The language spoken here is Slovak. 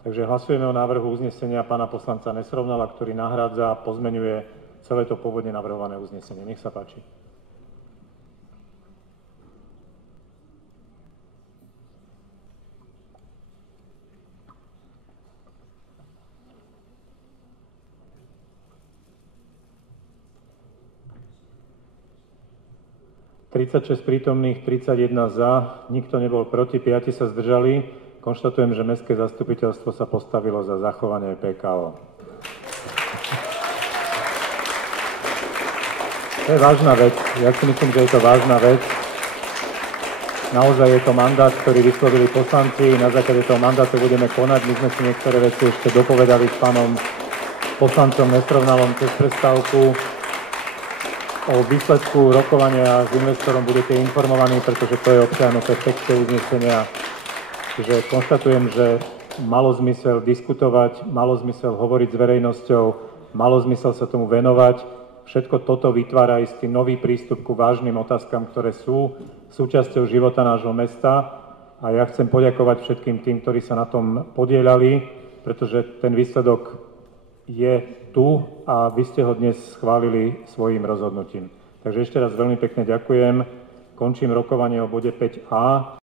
Takže hlasujeme o návrhu uznesenia pána poslanca Nesrovnala, ktorý nahrádza a pozmeňuje celé to pôvodne navrhované uznesenie. Nech sa páči. Tridsaťšesť prítomných, 31 za, nikto nebol proti, 5 sa zdržali. Konštatujem, že Mestské zastupiteľstvo sa postavilo za zachovanie PKO. To je vážna vec. Ja si myslím, že je to vážna vec. Naozaj je to mandát, ktorý vyslovili poslanci. Na základe toho mandátu budeme konať. My sme si niektoré veci ešte dopovedali s pánom poslancom Nesrovnalom cez prestávku. O výsledku rokovania s investorom budete informovaní, pretože to je obsiahnuté v texte uznesenia. Čiže konštatujem, že malo zmysel diskutovať, malo zmysel hovoriť s verejnosťou, malo zmysel sa tomu venovať. Všetko toto vytvára istý nový prístup ku vážnym otázkam, ktoré sú súčasťou života nášho mesta. A ja chcem poďakovať všetkým tým, ktorí sa na tom podieľali, pretože ten výsledok je tu a vy ste ho dnes schválili svojím rozhodnutím. Takže ešte raz veľmi pekne ďakujem. Končím rokovanie o bode 5a.